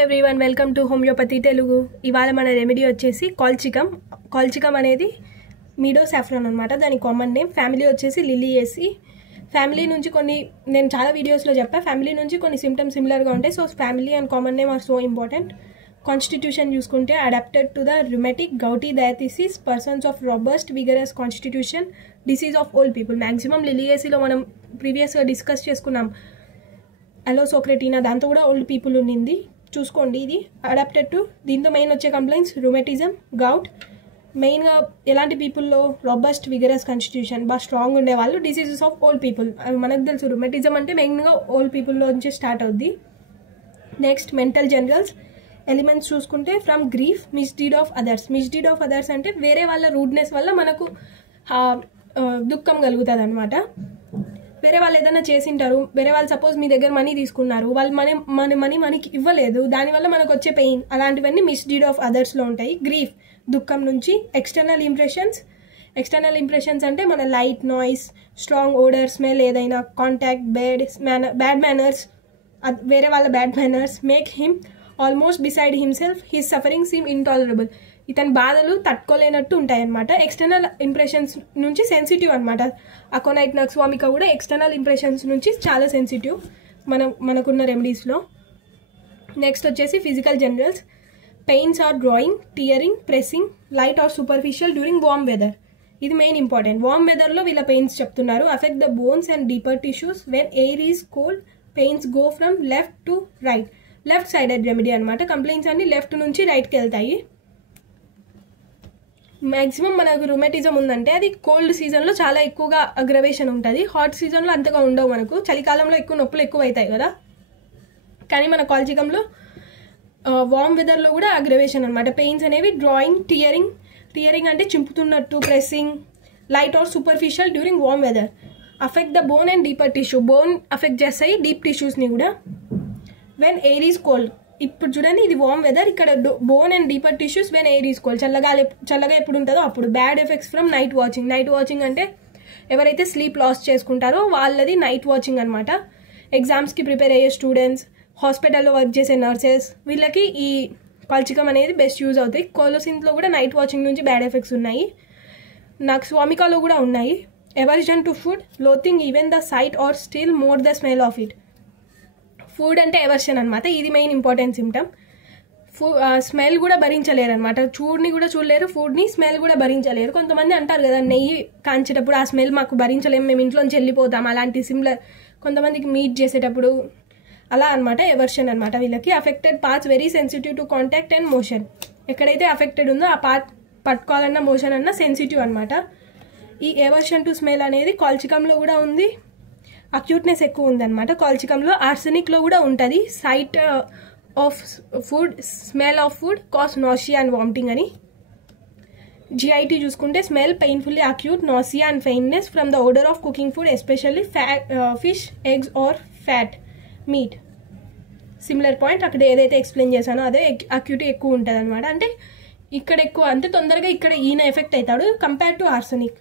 Everyone welcome to homeopathy Telugu. ఇవాళ మన remedy వచ్చేసి కాల్చికమ్. కాల్చికమ్ అనేది మీడో సాఫ్రాన్ అనమాట, దాని కామన్ నేమ్. ఫ్యామిలీ వచ్చేసి లిలియేసి. ఫ్యామిలీ నుంచి కొన్ని నేను చాలా వీడియోస్లో చెప్పాను, ఫ్యామిలీ నుంచి కొన్ని సిమ్టమ్స్ సిమిలర్గా ఉంటాయి. So family and common name are so important. Constitution చూసుకుంటే adapted to the rheumatic gouty diathesis, persons of robust vigorous constitution, disease of old people. Maximum లిలియేసిలో మనం ప్రీవియస్గా డిస్కస్ చేసుకున్నాం అలోసోక్రెటీనా, దాంతో కూడా ఓల్డ్ పీపుల్ ఉండింది. చూసుకోండి, ఇది అడాప్టెడ్ టు. దీంతో మెయిన్ వచ్చే కంప్లైంట్స్ రుమెటిజం, గౌట్. మెయిన్గా ఎలాంటి పీపుల్లో రాబస్ట్ విగరస్ కాన్స్టిట్యూషన్, బాగా స్ట్రాంగ్ ఉండేవాళ్ళు. డిసీజెస్ ఆఫ్ ఓల్డ్ పీపుల్, అవి మనకు తెలుసు. రుమెటిజం అంటే మెయిన్గా ఓల్డ్ పీపుల్లో నుంచి స్టార్ట్ అవుద్ది. నెక్స్ట్ మెంటల్ జనరల్స్ ఎలిమెంట్స్ చూసుకుంటే from grief, misdeed of others. Misdeed of others అంటే వేరే వాళ్ళ రూడ్నెస్ వల్ల మనకు దుఃఖం కలుగుతుంది అనమాట. వేరే వాళ్ళు ఏదైనా చేసింటారు, వేరే వాళ్ళు సపోజ్ మీ దగ్గర మనీ తీసుకున్నారు, వాళ్ళు మనీ మనకి ఇవ్వలేదు, దానివల్ల మనకు వచ్చే పెయిన్, అలాంటివన్నీ మిస్డీడ్ ఆఫ్ అదర్స్లో ఉంటాయి. గ్రీఫ్ దుఃఖం నుంచి. ఎక్స్టర్నల్ ఇంప్రెషన్స్ అంటే మన light, noise, strong odour, smell, ఏదైనా కాంటాక్ట్, బ్యాడ్ మేనర్స్, వేరే వాళ్ళ bad manners make him almost beside himself, his suffering seem intolerable. ఇతని బాధలు తట్టుకోలేనట్టు ఉంటాయి అనమాట. ఎక్స్టర్నల్ ఇంప్రెషన్స్ నుంచి సెన్సిటివ్ అనమాట. అకోనైట్ నక్స్వామిక కూడా ఎక్స్టర్నల్ ఇంప్రెషన్స్ నుంచి చాలా సెన్సిటివ్ మనకున్న రెమెడీస్లో. నెక్స్ట్ వచ్చేసి physical generals. Pains are drawing, tearing, pressing, light or superficial during warm weather. ఇది మెయిన్ ఇంపార్టెంట్. వార్మ్ వెదర్లో వీళ్ళ పెయిన్స్ చెప్తున్నారు. Affect the bones and deeper tissues when air is cold, pains go from left to right. Left sided remedy అనమాట. Complaints అన్ని left నుంచి రైట్కి వెళ్తాయి. Maximum మనకు రుమెటిజం ఉందంటే అది కోల్డ్ సీజన్లో చాలా ఎక్కువగా అగ్రవేషన్ ఉంటుంది. హాట్ సీజన్లో అంతగా ఉండవు. మనకు చలికాలంలో ఎక్కువ నొప్పులు ఎక్కువ అవుతాయి కదా, కానీ మన కాల్చికంలో వార్మ్ వెదర్లో కూడా అగ్రవేషన్ అనమాట. పెయిన్స్ అనేవి డ్రాయింగ్, టియరింగ్ అంటే చింపుతున్నట్టు, pressing, light or superficial during warm weather. Affect the bone and deeper tissue, bone affect చేస్తాయి, డీప్ టిష్యూస్ని కూడా. వెన్ ఎయిర్ ఈజ్ కోల్డ్, ఇప్పుడు చూడండి ఇది వార్మ్ వెదర్, ఇక్కడ bone and deeper tissues when air is cold, చల్లగా ఎప్పుడు ఉంటుందో అప్పుడు. Bad effects from night watching అంటే ఎవరైతే స్లీప్ లాస్ చేసుకుంటారో వాళ్ళది నైట్ వాచింగ్ అనమాట. ఎగ్జామ్స్కి ప్రిపేర్ అయ్యే స్టూడెంట్స్, హాస్పిటల్లో వర్క్ చేసే నర్సెస్, వీళ్ళకి ఈ కాల్చికం అనేది బెస్ట్ యూజ్ అవుతాయి. కోలోసిన్లో కూడా నైట్ వాచింగ్ నుంచి బ్యాడ్ ఎఫెక్ట్స్ ఉన్నాయి. నక్స్వామికాలో కూడా ఉన్నాయి. Aversion to food, loathing even the sight or still more the smell of it. Food అంటే ఎవర్షన్ అనమాట, ఇది మెయిన్ ఇంపార్టెంట్ సిమ్టమ్. స్మెల్ కూడా భరించలేరు అనమాట. చూడ్ని కూడా చూడలేరు, ఫుడ్ని స్మెల్ కూడా భరించలేరు. కొంతమంది అంటారు కదా, నెయ్యి కాంచేటప్పుడు ఆ స్మెల్ మాకు భరించలేము, మేము ఇంట్లోంచి వెళ్ళిపోతాం, అలాంటి సిమిలర్. కొంతమందికి మీట్ చేసేటప్పుడు అలా అనమాట. ఎవర్షన్ అనమాట వీళ్ళకి. Affected parts very sensitive to contact and motion. ఎక్కడైతే అఫెక్టెడ్ ఉందో ఆ పార్ట్ పట్టుకోవాలన్నా మోషన్ అన్నా సెన్సిటివ్ అనమాట. ఈ ఎవర్షన్ టు స్మెల్ అనేది కాల్చికంలో కూడా ఉంది. అక్యూట్నెస్ ఎక్కువ ఉందన్నమాట కాల్చికంలో. ఆర్సెనిక్లో కూడా ఉంటుంది. Sight of food, smell of food cause nausea and vomiting అని. జిఐటీ చూసుకుంటే smell painfully acute, nausea and faintness from the odour of cooking food, especially fish, eggs or fat meat. Similar point అక్కడ ఏదైతే explain చేశానో అదే acuity ఎక్కువ ఉంటుంది అనమాట. అంటే ఇక్కడ ఎక్కువ, అంటే తొందరగా ఇక్కడ ఈయన ఎఫెక్ట్ అవుతాడు compare to arsenic.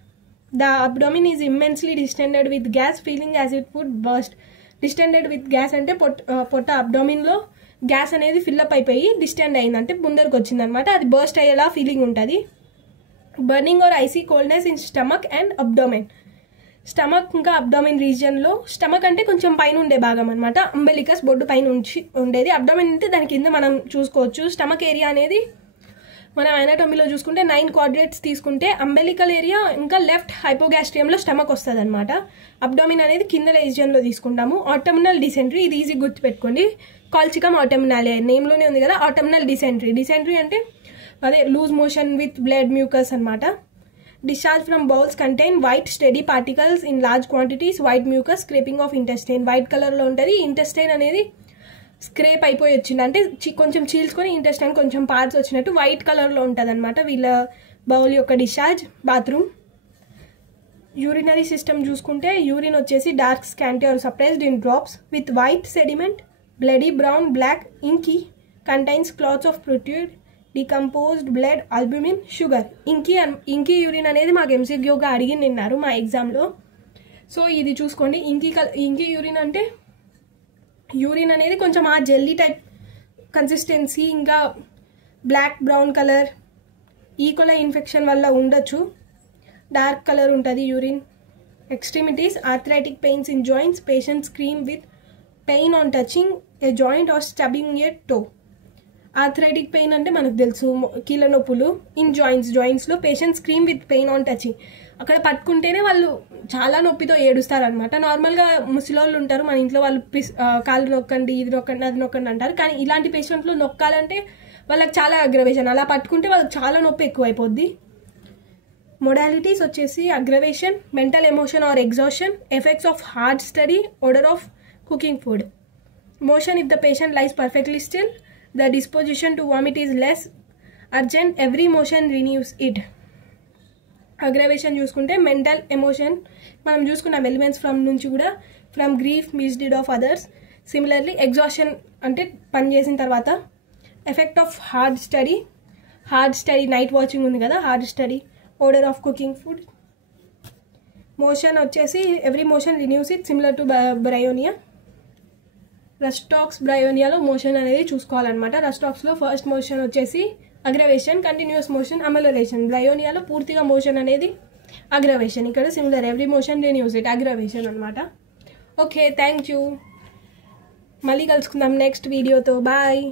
The abdomen is immensely distended with gas, feeling as it would burst. Distended with gas అంటే పొట్ట అబ్డోమిన్లో గ్యాస్ అనేది ఫిల్అప్ అయిపోయి డిస్టెండ్ అయిందంటే ముందరకు వచ్చింది అనమాట. అది బర్స్ట్ అయ్యేలా ఫీలింగ్ ఉంటుంది. Burning or icy coldness in stomach and abdomen. Stomach ఇంకా అబ్డోమెన్ రీజియన్లో, స్టమక్ అంటే కొంచెం పైన ఉండే భాగం అనమాట, అంబెలికస్ బొడ్డు పైన ఉండేది. అబ్డోమెన్ అంటే దాని కింద మనం చూసుకోవచ్చు. స్టమక్ ఏరియా అనేది మనం అనాటమీలో చూసుకుంటే 9 క్వాడ్రేట్స్ తీసుకుంటే అంబెలికల్ ఏరియా ఇంకా లెఫ్ట్ హైపోగాస్ట్రియంలో స్టమక్ వస్తుంది అనమాట. అబ్డోమిన్ అనేది కింద రీజియన్లో తీసుకుంటాము. ఆటమినల్ డిసెంట్రీ, ఇది ఈజీ గుర్తుపెట్టుకోండి. కాల్చికమ్ ఆటమినాలే నేమ్లోనే ఉంది కదా. ఆటమినల్ డిసెంట్రీ అంటే అదే loose motion with blood mucus అనమాట. Discharge from bowels contain white steady particles in large quantities, white mucus, scraping of intestine. White కలర్లో ఉంటుంది. ఇంటెస్టైన్ అనేది స్క్రేప్ అయిపోయి వచ్చింది అంటే కొంచెం చీల్చుకొని ఇంటెస్టైన్ కొంచెం పార్ట్స్ వచ్చినట్టు వైట్ కలర్లో ఉంటుంది అనమాట వీళ్ళ బౌల్ యొక్క డిశ్చార్జ్. బాత్రూమ్. యూరినరీ సిస్టమ్ చూసుకుంటే యూరిన్ వచ్చేసి dark, scanty or suppressed in drops with white sediment, bloody brown, black, inky, contains clots of ప్రొట్యూడ్, decomposed blood, albumin, sugar. Inky urine అనేది మాకు ఎంసీక్యూగా అడిగి నిన్నారు మా ఎగ్జామ్లో. సో ఇది చూసుకోండి. ఇంకీ యూరిన్ అంటే యూరిన్ అనేది కొంచెం ఆ జెల్లీ టైప్ కన్సిస్టెన్సీ ఇంకా black brown colour E coli infection వల్ల ఉండొచ్చు. డార్క్ కలర్ ఉంటుంది urine. Extremities arthritic pains in joints, patient scream with pain on touching a joint or stubbing a toe. Arthritic pain అంటే మనకు తెలుసు, కీళ్ళ నొప్పులు. ఇన్ జాయింట్స్లో patient scream with pain on touching, అక్కడ పట్టుకుంటేనే వాళ్ళు చాలా నొప్పితో ఏడుస్తారనమాట. నార్మల్గా ముసలోళ్ళు ఉంటారు మన ఇంట్లో, వాళ్ళు కాళ్ళు నొక్కండి, ఇది నొక్కండి, అది నొక్కండి అంటారు. కానీ ఇలాంటి పేషెంట్లు నొక్కాలంటే వాళ్ళకి చాలా అగ్రవేషన్, అలా పట్టుకుంటే వాళ్ళకి చాలా నొప్పి ఎక్కువైపోద్ది. మొడాలిటీస్ వచ్చేసి aggravation, mental emotion or exhaustion, effects of hard study, odour of cooking food. Motion if the patient lies perfectly still, the disposition to vomit is less urgent, every motion renews it. Aggravation చూసుకుంటే mental emotion మనం చూసుకున్నాం elements from నుంచి కూడా, from grief, misdeed of others. Similarly exhaustion అంటే పని చేసిన తర్వాత. Effect of hard study night watching ఉంది కదా, hard study, odour of cooking food. Motion వచ్చేసి every motion renews it, similar to Bryonia. Rhus tox బ్రయోనియాలో మోషన్ అనేది చూసుకోవాలన్నమాట. రస్టాక్స్లో ఫస్ట్ మోషన్ వచ్చేసి అగ్రవేషన్, కంటిన్యూస్ మోషన్ అమెలోరేషన్. బ్రయోనియాలో పూర్తిగా మోషన్ అనేది అగ్రవేషన్. ఇక్కడ similar, every motion renews it, aggravation అనమాట. Okay, thank you. మళ్ళీ కలుసుకుందాం నెక్స్ట్ వీడియోతో. బాయ్.